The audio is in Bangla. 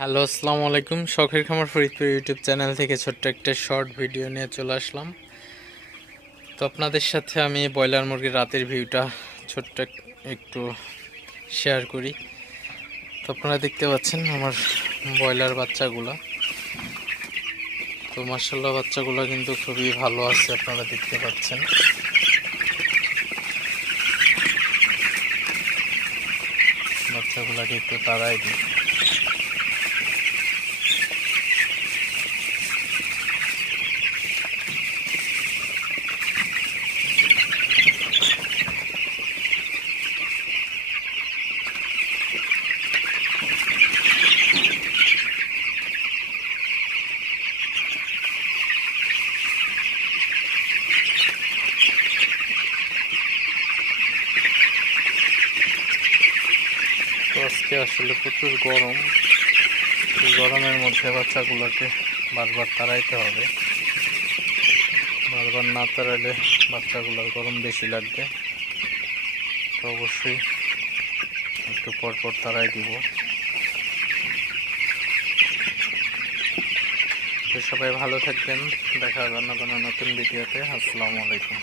হ্যালো, আসসালামু আলাইকুম। শখের খামার ফরিদপুর ইউটিউব চ্যানেল থেকে ছোট্ট একটা শর্ট ভিডিও নিয়ে চলে আসলাম। তো আপনাদের সাথে আমি ব্রয়লার মুরগির রাতের ভিউটা ছোট্ট একটু শেয়ার করি। তো আপনারা দেখতে পাচ্ছেন আমার ব্রয়লার বাচ্চাগুলো। তো মাশাআল্লাহ বাচ্চাগুলো কিন্তু খুবই ভালো আছে, আপনারা দেখতে পাচ্ছেন। বাচ্চাগুলোকে একটু তাড়াই দিই। তো আজকে আসলে প্রচুর গরম, এই গরমের মধ্যে বাচ্চাগুলোকে বারবার তাড়াইতে হবে। বারবার না তাড়াইলে বাচ্চাগুলোর গরম বেশি লাগবে। তো অবশ্যই একটু পর পর তাড়াই দিব। তো সবাই ভালো থাকবেন, দেখা হবে অন্য কোনো নতুন ভিডিওতে। আসসালামু আলাইকুম।